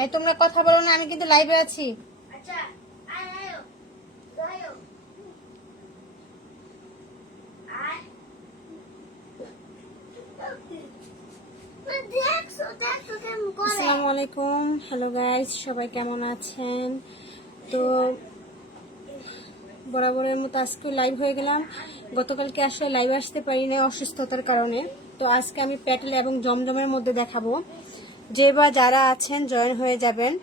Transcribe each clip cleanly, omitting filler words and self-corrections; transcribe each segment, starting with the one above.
এই তোমরা কথা বলো না, আমি কিন্তু লাইভে আছি। আচ্ছা আয়ো আয়ো আয় দেখো কেমন করে। আসসালামু আলাইকুম, হ্যালো গাইস, সবাই কেমন আছেন? তো বরাবরের মতো আজকে লাইভ হয়ে গেলাম। গতকালকে আসলে লাইভ আসতে পারি না অসুস্থতার কারণে। তো আজকে আমি প্যাটেল এবং জমজমের মধ্যে দেখাবো। যে বা যারা আছেন জয়েন হয়ে যাবেন।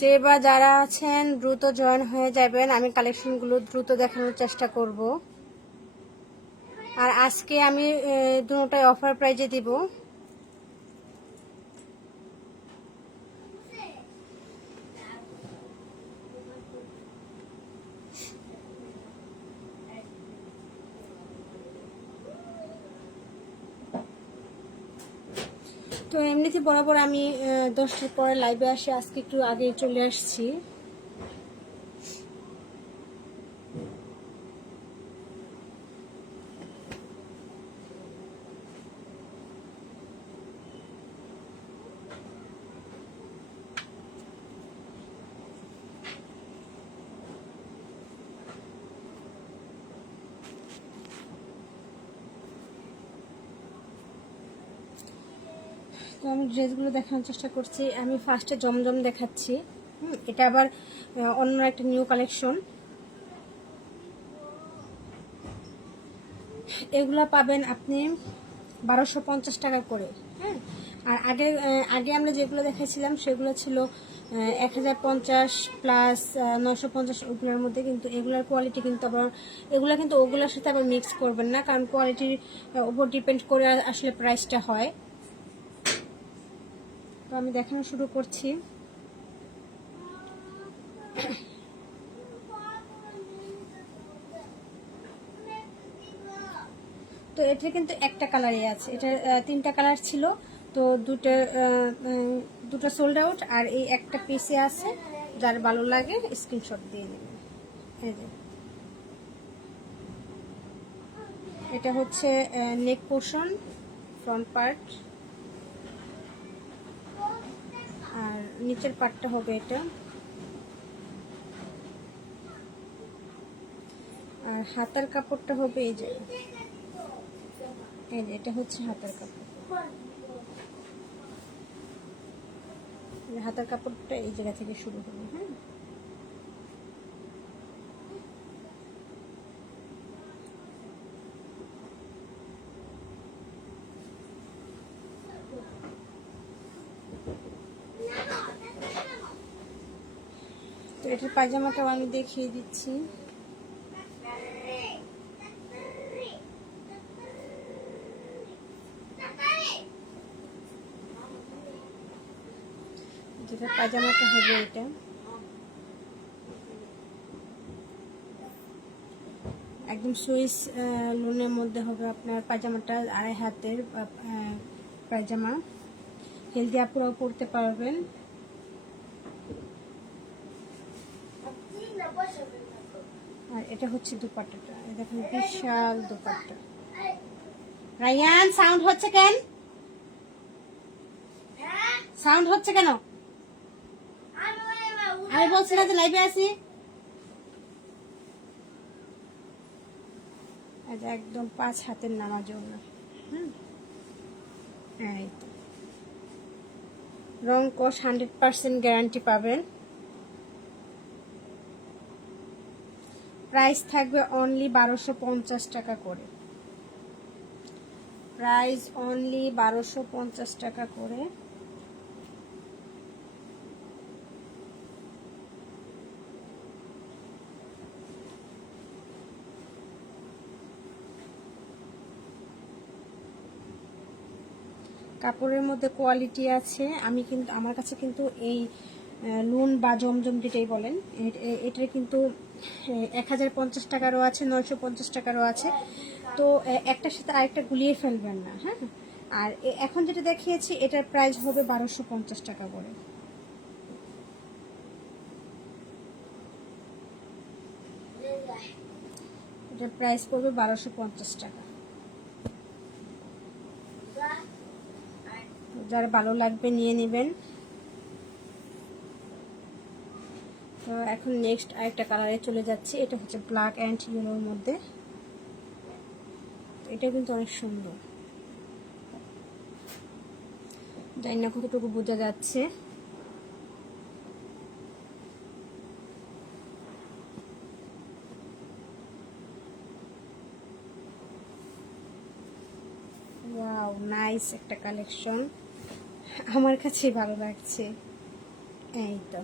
যে বা যারা আছেন দ্রুত জয়েন হয়ে যাবেন। আমি কালেকশনগুলো দ্রুত দেখানোর চেষ্টা করব। আর আজকে আমি দুটোটাই অফার প্রাইজে দিব। তো এমনিতে বরাবর আমি 10টার পরে লাইভে আসি, আজকে একটু আগে চলে আসছি। তো আমি ড্রেসগুলো দেখানোর চেষ্টা করছি। আমি ফার্স্টে জমজম দেখাচ্ছি। এটা আবার অন্য একটা নিউ কালেকশন। এগুলা পাবেন আপনি 1250 টাকা করে। হ্যাঁ, আর আগে আমরা যেগুলো দেখাইছিলাম সেগুলো ছিল 1050 প্লাস 950 ওগুলোর মধ্যে। কিন্তু এগুলার কোয়ালিটি কিন্তু আবার এগুলো কিন্তু ওগুলোর সাথে আবার মিক্স করবেন না, কারণ কোয়ালিটির উপর ডিপেন্ড করে আসলে প্রাইসটা হয়। তো আমি দেখানো শুরু করছি। তো এটা কিন্তু একটা কালারই আছে, এটা 3টা কালার ছিল। তো দুটো সোল্ড আউট, আর এই একটা পিসে আছে। যার ভালো লাগে স্ক্রিনশট দিয়ে নেবেন। এই যে এটা হচ্ছে নেক পোর্শন, ফ্রন্ট পার্ট, আর নিচের পার্টটা হবে এটা। আর হাতার কাপড়টা হবে এই যে এটা হচ্ছে হাতার কাপড়। হাতার কাপড়টা এই জায়গা থেকে শুরু হবে। হ্যাঁ, তো এটার পায়জামাটাও আমি দেখিয়ে দিচ্ছি। যেটা পায়জামাটা হবে এটা একদম সুইস লোনের মধ্যে হবে আপনার পায়জামাটা। 2.5 হাতের পায়জামা, হেলদি আপুরাও পরতে পারবেন। আর এটা হচ্ছে দুপাট্টাটা, দেখুন বিশাল দুপাট্টা। রায়ান, সাউন্ড হচ্ছে কেন? সাউন্ড হচ্ছে কেন? আমি বলছি না যে লাইভে আছি। একদম 5 হাতের নামার জন্য। এই তো রং কোশ 100% গ্যারান্টি পাবেন। প্রাইস থাকবে অনলি 1250 টাকা করে। প্রাইস অনলি 1250 টাকা করে। কাপড়ের মধ্যে কোয়ালিটি আছে। আমার কাছে কিন্তু এই লুন বা জমজম যেটাই বলেন, এটার কিন্তু 1050 টাকারও আছে, 950 টাকারও আছে। তো একটার সাথে আরেকটা গুলিয়ে ফেলবেন না, হ্যাঁ। আর এখন যেটা দেখিয়েছি এটার প্রাইস হবে 1250 টাকা করে। এটার প্রাইস পড়বে 1250 টাকা। যার ভালো লাগবে নিয়ে নেবেন। তো এখন নেক্সট আরেকটা কালারে চলে যাচ্ছি। এটা হচ্ছে ব্ল্যাক অ্যান্ড ইয়েলোর মধ্যে। এটা কিন্তু অনেক সুন্দর, জানি না কতটুকু বোঝা যাচ্ছে। ওয়াও, নাইস একটা কালেকশন, আমার কাছে ভালো লাগছে। এই তো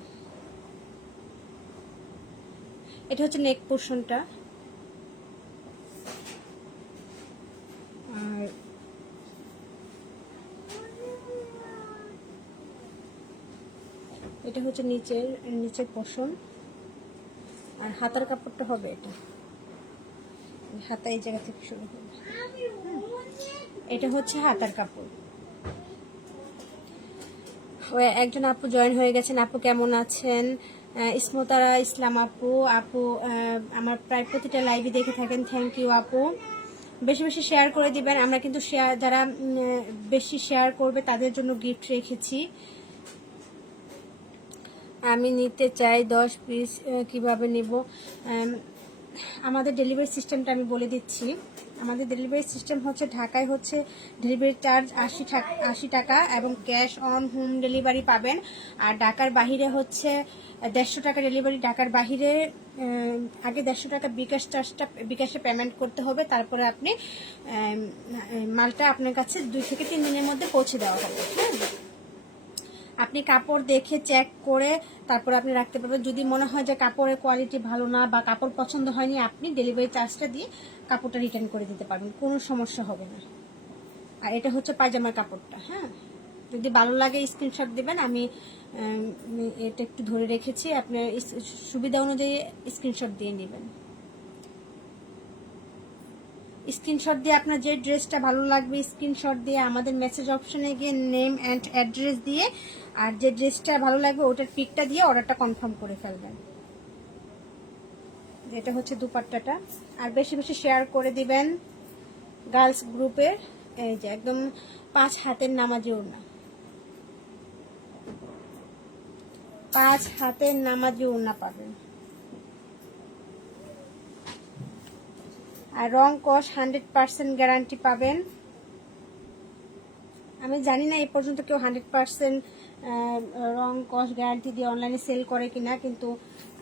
এটা হচ্ছে নেক পোর্শনটা, আর এটা হচ্ছে নিচের পোর্শন, আর হাতার কাপড়টা হবে এটা, হাতা এই জায়গা থেকে শুরু হবে। এটা হচ্ছে হাতার কাপড়। একজন আপু জয়েন হয়ে গেছেন। আপু কেমন আছেন? ইসমতারা ইসলাম আপু। আপু আমার প্রায় প্রতিটা লাইভে দেখে থাকেন, থ্যাংক ইউ আপু। বেশি বেশি শেয়ার করে দিবেন। আমরা কিন্তু যারা বেশি শেয়ার করবে তাদের জন্য গিফট রেখেছি। আমি নিতে চাই 10 পিস, কিভাবে নিব? আমাদের ডেলিভারি সিস্টেমটা আমি বলে দিচ্ছি। আমাদের ডেলিভারি সিস্টেম হচ্ছে ঢাকায় হচ্ছে ডেলিভারি চার্জ 80 টাকা এবং ক্যাশ অন হোম ডেলিভারি পাবেন। আর ঢাকার বাহিরে হচ্ছে 150 টাকা ডেলিভারি। ঢাকার বাহিরে আগে 150 টাকা বিকাশে পেমেন্ট করতে হবে, তারপরে আপনি মালটা আপনার কাছে 2 থেকে 3 দিনের মধ্যে পৌঁছে দেওয়া হবে। হ্যাঁ, আপনি কাপড় দেখে চেক করে তারপর আপনি রাখতে পারবেন। যদি মনে হয় যে কাপড়ের কোয়ালিটি ভালো না বা কাপড় পছন্দ হয়নি, আপনি ডেলিভারি চার্জটা দিয়ে কাপড়টা রিটার্ন করে দিতে পারবেন, কোনো সমস্যা হবে না। আর এটা হচ্ছে পায়জামার কাপড়টা। হ্যাঁ, যদি ভালো লাগে স্ক্রিনশট দিবেন। আমি এটা একটু ধরে রেখেছি, আপনার সুবিধা অনুযায়ী স্ক্রিনশট দিয়ে নেবেন। স্ক্রিনশট দিয়ে আপনার যে ড্রেসটা ভালো লাগবে স্ক্রিনশট দিয়ে আমাদের মেসেজ অপশনে গিয়ে নেম অ্যান্ড অ্যাড্রেস দিয়ে আর যে ড্রেসটা ভালো লাগবে ওটার পিকটা দিয়ে অর্ডারটা কনফার্ম করে ফেলবেন। এটা হচ্ছে দুপাট্টাটা। আর বেশি বেশি শেয়ার করে দিবেন গার্লস গ্রুপের। এই যে একদম 5 হাতের নামাজি ওড়না, 5 হাতের নামাজি ওড়না পাবেন। আর রং কস 100% গ্যারান্টি পাবেন। আমি জানি না এই পর্যন্ত কেউ 100% রং কস গ্যারান্টি দিয়ে অনলাইনে সেল করে কিনা, কিন্তু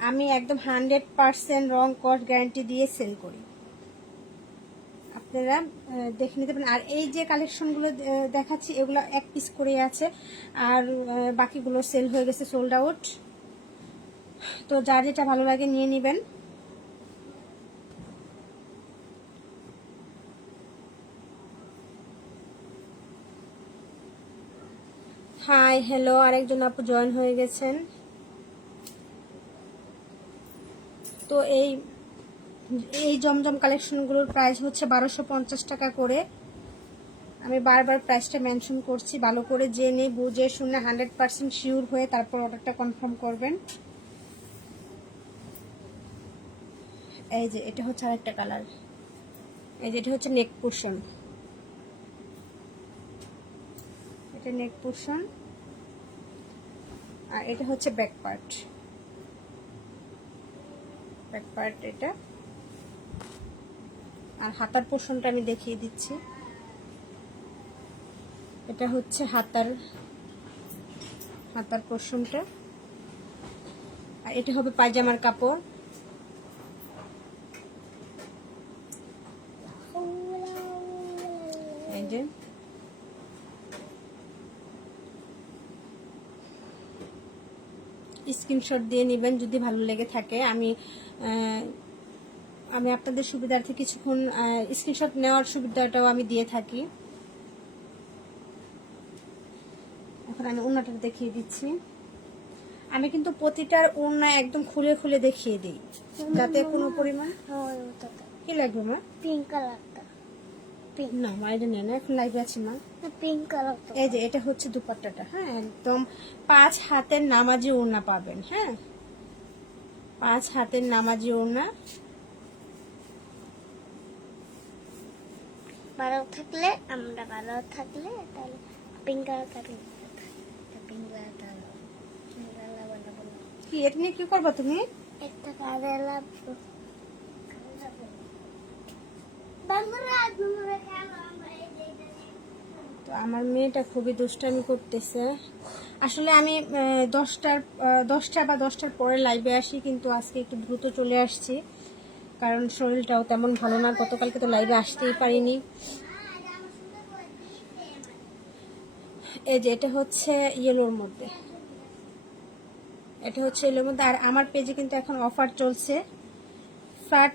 আমি একদম 100% রং কস গ্যারান্টি দিয়ে সেল করি। আপনারা দেখে নিতে পারেন। আর এই যে কালেকশনগুলো দেখাচ্ছি এগুলো 1 পিস করে আছে, আর বাকিগুলো সেল হয়ে গেছে, সোল্ড আউট। তো যার যেটা ভালো লাগে নিয়ে নেবেন। হাই হ্যালো, আরেকজন আপু জয়েন হয়ে গেছেন। তো এই জমজম কালেকশনগুলোর প্রাইস হচ্ছে 1250 টাকা করে। আমি বারবার প্রাইসটা মেনশন করছি, ভালো করে জেনে বুঝে শুনে 100% শিওর হয়ে তারপর অর্ডারটা কনফার্ম করবেন। এই যে এটা হচ্ছে আরেকটা কালার। এই যে এটা হচ্ছে নেক পোর্শন, এটা নেক পোর্শন, আর এটা হচ্ছে ব্যাক পার্ট। ব্যাক পার্ট এটা। আর হাতার পোর্শনটা আমি দেখিয়ে দিচ্ছি। এটা হচ্ছে হাতার পোর্শনটা। আর এটা হবে পায়জামার কাপড়। এই যে স্ক্রিনশট দিয়ে নেবেন যদি ভালো লেগে থাকে। আমি আপনাদের সুবিধার্থে কিছুক্ষণ স্ক্রিনশট নেওয়ার সুবিধাটাও আমি দিয়ে থাকি। এখন আমি ওড়নাটা দেখিয়ে দিচ্ছি। আমি কিন্তু প্রতিটার ওড়না একদম খুলে খুলে দেখিয়ে দিই, যাতে কোনো পরিমাণ কি লাগবে মা? পিঙ্ক কালারটা, না মা এটা নেই না, এখন লাইভে আছে মা। পিঙ্ক কালারটা। এই যে এটা হচ্ছে দুপাট্টাটা, হ্যাঁ একদম 5 হাতের নামাজি ওড়না পাবেন, হ্যাঁ 5 হাতের নামাজি ওড়না। ভালো থাকলে আমরা ভালো থাকলে তাহলে পিঙ্ক কালারটা পিঙ্ক কালারটা কি এটা নিয়ে কি করবা তুমি? একটা কালার লাগবে। বাংলা ঘুরে খেলা আমরা এই যে তো আমার মেয়েটা খুবই দুষ্টামি করতেছে। আসলে আমি 10টা বা 10টার পরে লাইভে আসি, কিন্তু আজকে একটু দ্রুত চলে আসছি, কারণ শরীরটাও তেমন ভালো না। গতকালকে তো লাইভে আসতেই পারিনি। এই যে এটা হচ্ছে ইয়েলোর মধ্যে, এটা হচ্ছে ইয়েলোর মধ্যে। আর আমার পেজে কিন্তু এখন অফার চলছে, ফ্ল্যাট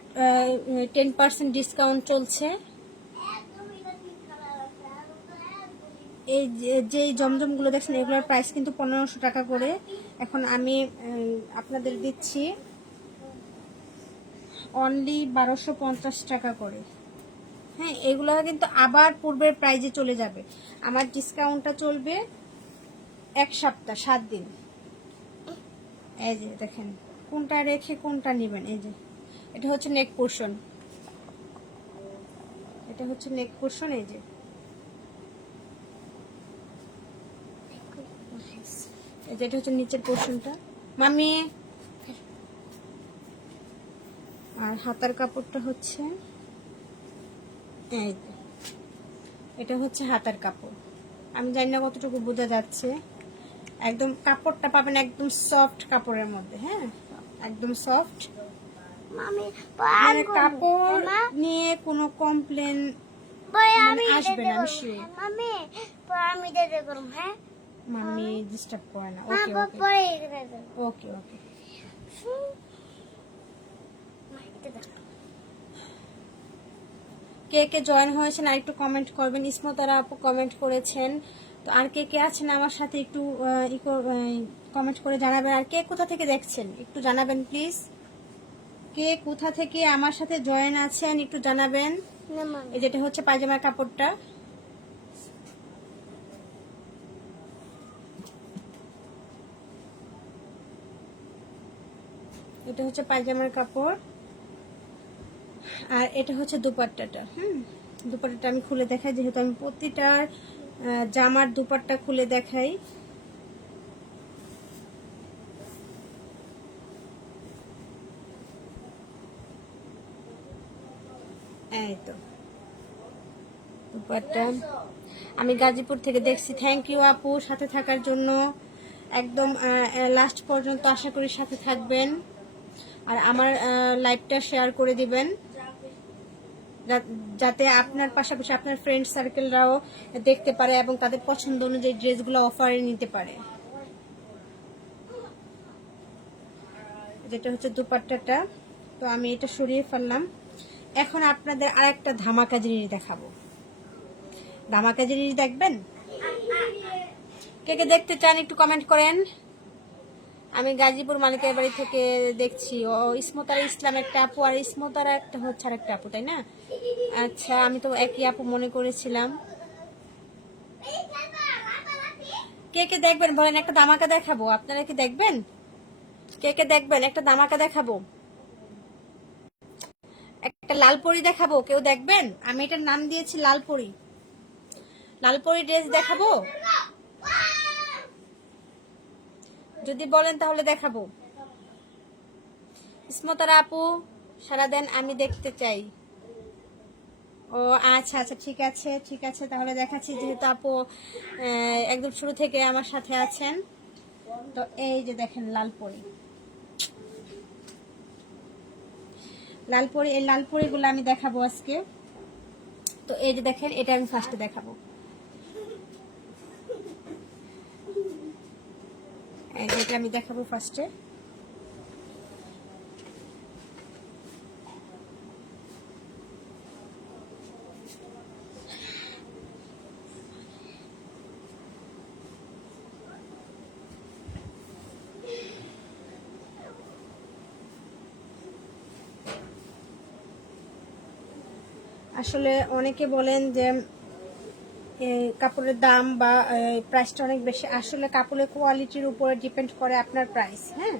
10% ডিসকাউন্ট চলছে। এই যে জমজমগুলো দেখছেন এগুলোর প্রাইস কিন্তু 1500 টাকা করে। এখন আমি আপনাদের দিচ্ছি অনলি 1250 টাকা করে। হ্যাঁ এগুলো কিন্তু আবার পূর্বের প্রাইজে চলে যাবে। আমার ডিসকাউন্টটা চলবে 1 সপ্তাহ 7 দিন। এই যে দেখেন কোনটা রেখে কোনটা নেবেন। এই যে এটা হচ্ছে নেক পোর্শন, এটা হচ্ছে নেক পোর্শন। এই যে এটা হচ্ছে নিচের পোর্শনটা মামি। আর হাতার কাপড়টা হচ্ছে এই যে, এটা হচ্ছে হাতার কাপড়। আমি জানি না কতটুকু বোঝা যাচ্ছে। একদম কাপড়টা পাবেন একদম সফট কাপড়ের মধ্যে, হ্যাঁ একদম সফট। মামি মানে কাপড় নিয়ে কোনো কমপ্লেন মানে আসবে না, আমি শিওর। মামি আমি দিতে করব। হ্যাঁ মামি ডিস্টার্ব করে না। মা ওকে ওকে পরে করে দেব। ওকে ওকে। কে কে জয়েন হয়েছেন আর একটু কমেন্ট করবেন। ইসমতারা আপু কমেন্ট করেছেন। তো আর কে কে আছেন আমার সাথে একটু কমেন্ট করে জানাবেন। আর কে কোথা থেকে দেখছেন একটু জানাবেন প্লিজ। কে কোথা থেকে আমার সাথে জয়েন আছেন একটু জানাবেন। না মামি এই যেটা হচ্ছে পায়জামার কাপড়টা, এটা হচ্ছে পায়জামার কাপড়। আর এটা হচ্ছে দুপাট্টাটা। দুপাট্টাটা আমি খুলে দেখাই, যেহেতু আমি প্রতিটার জামার দুপাট্টা খুলে দেখাই। এই তো দুপাট্টা। আমি গাজীপুর থেকে দেখছি। থ্যাংক ইউ আপু সাথে থাকার জন্য। একদম লাস্ট পর্যন্ত আশা করি সাথে থাকবেন। আর আমার লাইভটা শেয়ার করে দিবেন, যাতে আপনার পাশাপাশি আপনার ফ্রেন্ড সার্কেলরাও দেখতে পারে এবং তাদের পছন্দ অনুযায়ী ড্রেসগুলো অফারে নিতে পারে। যেটা হচ্ছে দুপাট্টাটা। তো আমি এটা সরিয়ে ফেললাম। এখন আপনাদের আরেকটা ধামাকা জিনিস দেখাবো। ধামাকা জিনিস দেখবেন? কে কে দেখতে চান একটু কমেন্ট করেন। আমি গাজীপুর মালিকের বাড়ি থেকে দেখছি। ও ইসমতারা ইসলাম একটা আপু, আর ইসমতারা একটা হচ্ছে আর একটা আপু, তাই না? আচ্ছা আমি তো একই আপু মনে করেছিলাম। কে কে দেখবেন বলেন, একটা ধামাকা দেখাবো। আপনারা কি দেখবেন? কে কে দেখবেন? একটা ধামাকা দেখাবো, একটা লালপরি দেখাবো। কেউ দেখবেন? আমি এটার নাম দিয়েছি লালপরি। লালপরি ড্রেস দেখাবো, যদি বলেন তাহলে দেখাবো। ইসমতারা আপু সারা দেন, আমি দেখতে চাই। ও আচ্ছা আচ্ছা ঠিক আছে ঠিক আছে, তাহলে দেখাচ্ছি, যেহেতু আপু একদম শুরু থেকে আমার সাথে আছেন। তো এই যে দেখেন লালপরি, লালপরি, এই লালপরিগুলো আমি দেখাবো আজকে। তো এই যে দেখেন, এটা আমি ফার্স্টে দেখাবো। এই যে এটা আমি দেখাবো ফার্স্টে। আসলে অনেকে বলেন যে কাপড়ের দাম বা প্রাইসটা অনেক বেশি। আসলে কাপড়ের কোয়ালিটির উপরে ডিপেন্ড করে আপনার প্রাইস। হ্যাঁ,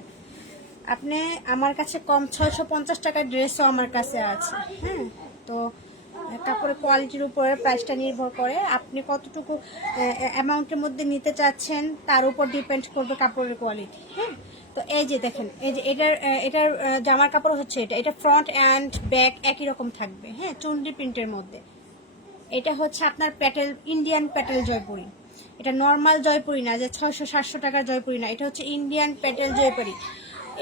আপনি আমার কাছে কম 650 টাকার ড্রেসও আমার কাছে আছে। হ্যাঁ, তো কাপড়ের কোয়ালিটির উপরে প্রাইসটা নির্ভর করে। আপনি কতটুকু অ্যামাউন্টের মধ্যে নিতে চাচ্ছেন তার উপর ডিপেন্ড করবে কাপড়ের কোয়ালিটি। হ্যাঁ, তো এই যে দেখেন, এই যে এটার জামার কাপড় হচ্ছে এটা ফ্রন্ট অ্যান্ড ব্যাক একই রকম থাকবে। হ্যাঁ, চুনরি প্রিন্টের মধ্যে। এটা হচ্ছে আপনার প্যাটেল, ইন্ডিয়ান প্যাটেল জয়পুরি। এটা নর্মাল জয়পুরি না, যে 600-700 টাকার জয়পুরি না, এটা হচ্ছে ইন্ডিয়ান প্যাটেল জয়পুরি।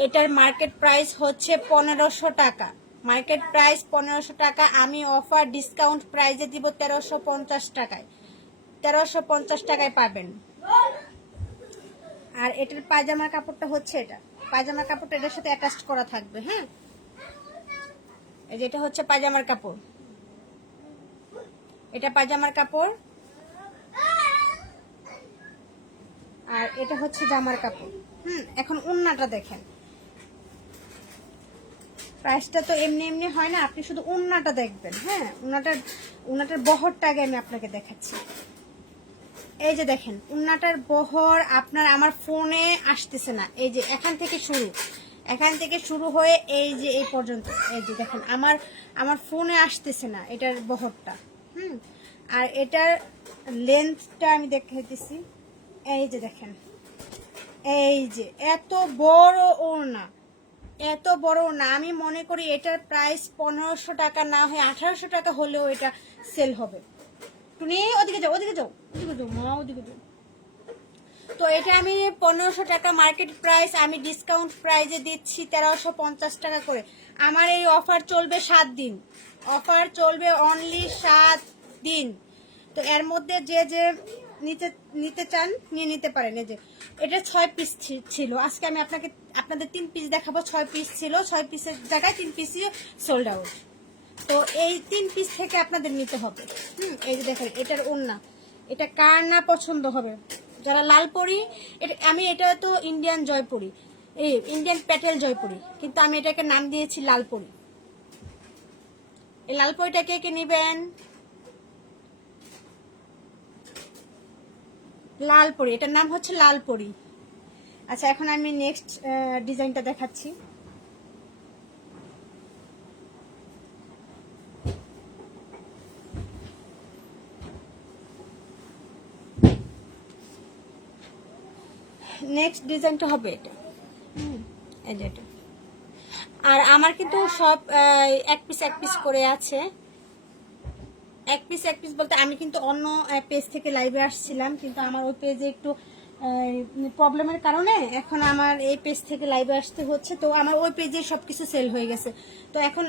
এটার মার্কেট প্রাইস হচ্ছে 1500 টাকা। মার্কেট প্রাইস 1500 টাকা, আমি অফার ডিসকাউন্ট প্রাইসে দিব 1350 টাকায়। 1350 টাকায় পাবেন। আর এটার পায়জামার কাপড়টা হচ্ছে এটা, পায়জামার কাপড়টা এটার সাথে অ্যাটাচ করা থাকবে। হ্যাঁ, এই যে এটা হচ্ছে পায়জামার কাপড়, এটা পায়জামার কাপড়, আর এটা হচ্ছে জামার কাপড়। এখন ওড়নাটা দেখেন, প্রাইসটা তো এমনি এমনি হয় না, আপনি শুধু ওড়নাটা দেখবেন। হ্যাঁ, ওড়নাটার বহরটা আগে আমি আপনাকে দেখাচ্ছি। এই যে দেখেন, ওড়নাটার বহর আপনার আমার ফোনে আসতেছে না। এই যে এখান থেকে শুরু হয়ে এই যে এই পর্যন্ত, এই যে দেখেন আমার ফোনে আসতেছে না এটার বহরটা। আর এটার লেন্থটা আমি দেখাইতেছি। এই যে দেখেন, এই যে এত বড় ওড়না, এত বড় না। আমি মনে করি এটার প্রাইস 1500 টাকা না হয় 1800 টাকা হলেও এটা সেল হবে। তুমি ওদিকে যাও মা, ওদিকে যাও। তো এটা আমি 1500 টাকা মার্কেট প্রাইস, আমি ডিসকাউন্ট প্রাইসে দিচ্ছি 1350 টাকা করে। আমার এই অফার চলবে 7 দিন, অফার চলবে অনলি 7 দিন। তো এর মধ্যে যে নিতে চান নিয়ে নিতে পারেন। এই যে এটা 6 পিস ছিল, আজকে আমি আপনাদের 3 পিস দেখাবো। 6 পিস ছিল, 6 পিসের জায়গায় 3 পিসই সোল্ড আউট। তো এই 3 পিস থেকে আপনাদের নিতে হবে। এই যে দেখেন, এটার ওড়না, এটা কার না পছন্দ হবে? যারা লালপরি, এটা তো ইন্ডিয়ান জয়পুরি, এই ইন্ডিয়ান প্যাটেল জয়পুরি, কিন্তু আমি এটাকে নাম দিয়েছি লালপরি। এই লালপরিটা কে কে নিবেন? লালপরি, এটার নাম হচ্ছে লালপরি। আচ্ছা, এখন আমি নেক্সট ডিজাইনটা দেখাচ্ছি। নেক্সট ডিজাইনটা হবে এটা। এই যে এটা। আর আমার কিন্তু সব এক পিস করে আছে। এক পিস বলতে আমি কিন্তু অন্য পেজ থেকে লাইভে আসছিলাম, কিন্তু আমার ওই পেজে একটু প্রবলেমের কারণে এখন আমার এই পেজ থেকে লাইভে আসতে হচ্ছে। তো আমার ওই পেজে সবকিছু সেল হয়ে গেছে। তো এখন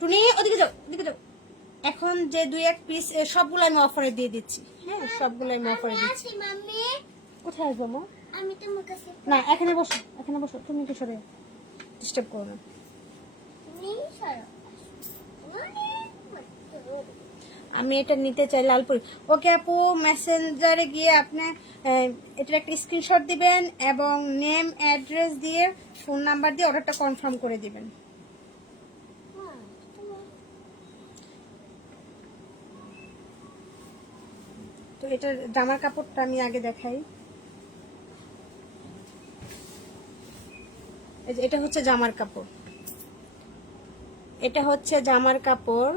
টুনি ওদিকে যাও। এখন যে 2-1 পিস সবগুলো আমি অফারে দিয়ে দিচ্ছি। হ্যাঁ, সবগুলো আমি অফারে দিচ্ছি। কোথায় যাবো? আমি তোমার কাছে না, এখানে বসো, তুমি কি সরে ডিস্টার্ব করো না। আমি এটা নিতে চাই লালপুরি। ওকে আপু, মেসেঞ্জারে গিয়ে আপনি এটার একটা স্ক্রিনশট দিবেন এবং নেম অ্যাড্রেস দিয়ে ফোন নাম্বার দিয়ে অর্ডারটা কনফার্ম করে দিবেন। তো এটার জামার কাপড়টা আমি আগে দেখাই। এটা হচ্ছে জামার কাপড়, এটা হচ্ছে জামার কাপড়,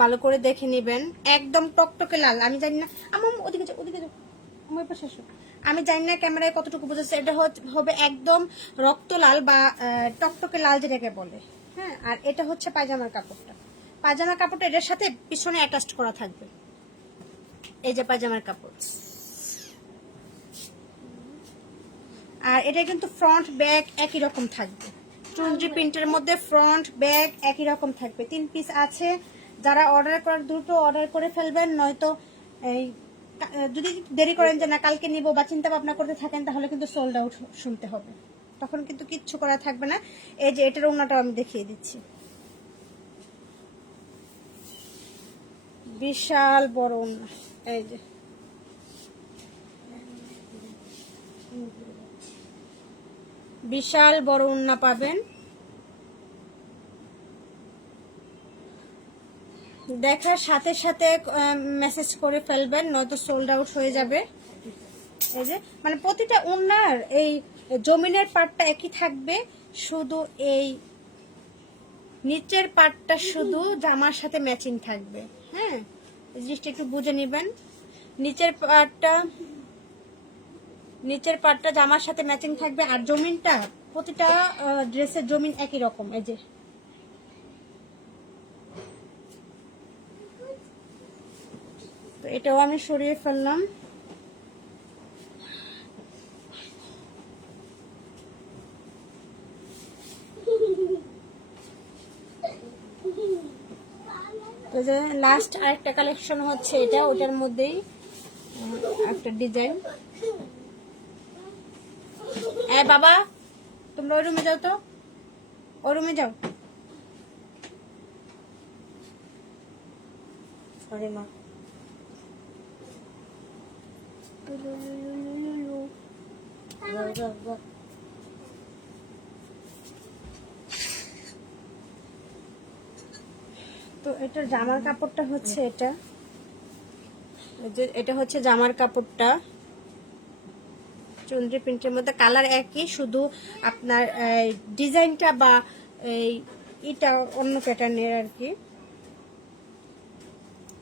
ভালো করে দেখে নেবেন। একদম টকটকে লাল। আমি জানি না, আমার ওদিকে যাও, আমার পাশে আসো। আমি জানি না ক্যামেরায় কতটুকু বুঝেছে। এটা হবে একদম রক্ত লাল বা টকটকে লাল যেটাকে বলে। হ্যাঁ, আর এটা হচ্ছে পায়জামার কাপড়টা। পায়জামার কাপড়টা এটার সাথে পিছনে অ্যাটাচ করা থাকবে। এই যে পায়জামার কাপড়। আর এটা কিন্তু ফ্রন্ট ব্যাক একই রকম থাকবে। চুনরি প্রিন্টের মধ্যে ফ্রন্ট ব্যাক একই রকম থাকবে। 3 পিস আছে। যারা অর্ডার করার দ্রুত অর্ডার করে ফেলবেন, নয়তো এই যদি দেরি করেন যে না কালকে নিব বা চিন্তা ভাবনা করতে থাকেন, তাহলে কিন্তু সোল্ড আউট শুনতে হবে, তখন কিন্তু কিচ্ছু করা থাকবে না। এই যে এটার ওড়নাটাও আমি দেখিয়ে দিচ্ছি। বিশাল বড় ওড়না। এই যে বিশাল বড় ওড়না পাবেন। দেখার সাথে সাথে মেসেজ করে ফেলবেন, নয়তো সোল্ড আউট হয়ে যাবে। এই যে মানে প্রতিটা ওনার এই জমিনের পার্টটা একই থাকবে, শুধু এই নিচের পার্টটা শুধু জামার সাথে ম্যাচিং থাকবে। হ্যাঁ, এই জিনিসটা একটু বুঝে নেবেন। নিচের পার্টটা জামার সাথে ম্যাচিং থাকবে, আর জমিনটা প্রতিটা ড্রেসের জমিন একই রকম। এই যে তো এটাও আমি সরিয়ে ফেললাম। তো যে লাস্ট আরেকটা কালেকশন হচ্ছে এটা, ওটার মধ্যেই একটা ডিজাইন। বাবা তোমরা ওই রুমে যাও, তো ওই রুমে যাও। সরি মা। তো এটার জামার কাপড়টা হচ্ছে এটা হচ্ছে জামার কাপড়টা, চন্দ্রী প্রিন্টের মধ্যে, কালার একই, শুধু আপনার ডিজাইনটা বা এটা অন্য প্যাটার্নের আর কি,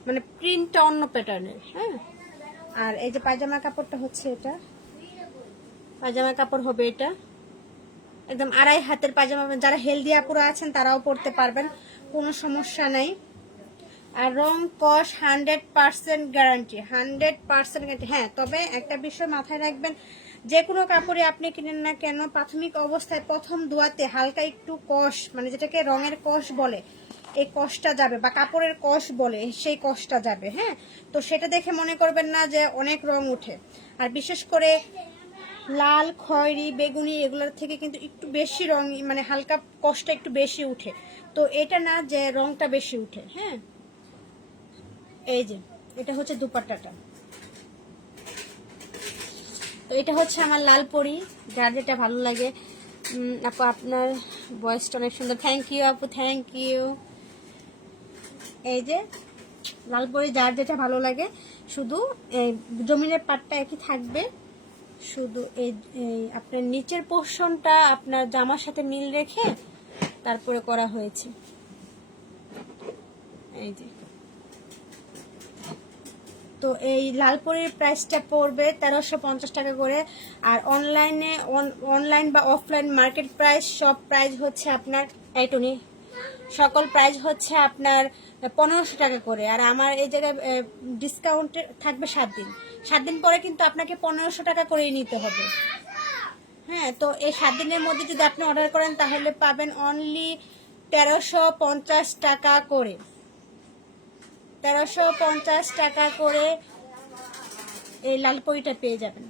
মানে প্রিন্টটা অন্য প্যাটার্নের। হ্যাঁ, আর এই যে পায়জামা কাপড়টা হচ্ছে এটা, পায়জামা কাপড় হবে এটা একদম 2.5 হাতের পায়জামা। যারা হেলদি আপুরা আছেন তারাও পরতে পারবেন, কোনো সমস্যা নাই। আর রং কস 100% গ্যারান্টি, 100% গ্যারান্টি। হ্যাঁ, তবে একটা বিষয় মাথায় রাখবেন, যে কোনো কাপড়ে আপনি কিনেন না কেন, প্রাথমিক অবস্থায় প্রথম ধোয়াতে হালকা একটু কস, মানে যেটাকে রঙের কস বলে, এই কসটা যাবে, বা কাপড়ের কস বলে, সেই কসটা যাবে। হ্যাঁ, তো সেটা দেখে মনে করবেন না যে অনেক রং উঠে। আর বিশেষ করে লাল, খয়েরি, বেগুনি এগুলোর থেকে কিন্তু একটু বেশি রং, মানে হালকা কসটা একটু বেশি উঠে। তো এটা না যে রংটা বেশি উঠে। হ্যাঁ, এই যে এটা হচ্ছে দুপাট্টাটা। তো এটা হচ্ছে আমার লাল পরি, যার যেটা ভালো লাগে। আপু আপনার ভয়েসটা অনেক সুন্দর, থ্যাংক ইউ আপু, থ্যাংক ইউ। এই যে লাল পরি, যার যেটা ভালো লাগে, শুধু এই জমিনের পাটটা একই থাকবে, শুধু এই আপনার নিচের পোর্শনটা আপনার জামার সাথে মিল রেখে তারপরে করা হয়েছে। এই যে, তো এই লালপুরির প্রাইসটা পড়বে 1350 টাকা করে। আর অনলাইন বা অফলাইন মার্কেট প্রাইস, সব প্রাইস হচ্ছে আপনার এইটুনি, সকল প্রাইস হচ্ছে আপনার 1500 টাকা করে। আর আমার এই জায়গায় ডিসকাউন্ট থাকবে 7 দিন, 7 দিন পরে কিন্তু আপনাকে 1500 টাকা করেই নিতে হবে। হ্যাঁ, তো এই 7 দিনের মধ্যে যদি আপনি অর্ডার করেন তাহলে পাবেন অনলি 1350 টাকা করে, 1350 টাকা করে এই লাল পরিটা পেয়ে যাবেন।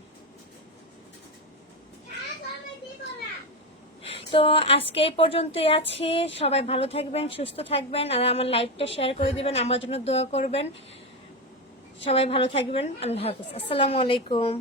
তো আজকে এই পর্যন্তই আছি, সবাই ভালো থাকবেন, সুস্থ থাকবেন, আর আমার লাইভটা শেয়ার করে দিবেন, আমার জন্য দোয়া করবেন। সবাই ভালো থাকবেন, আল্লাহ হাফেজ, আসসালামু আলাইকুম।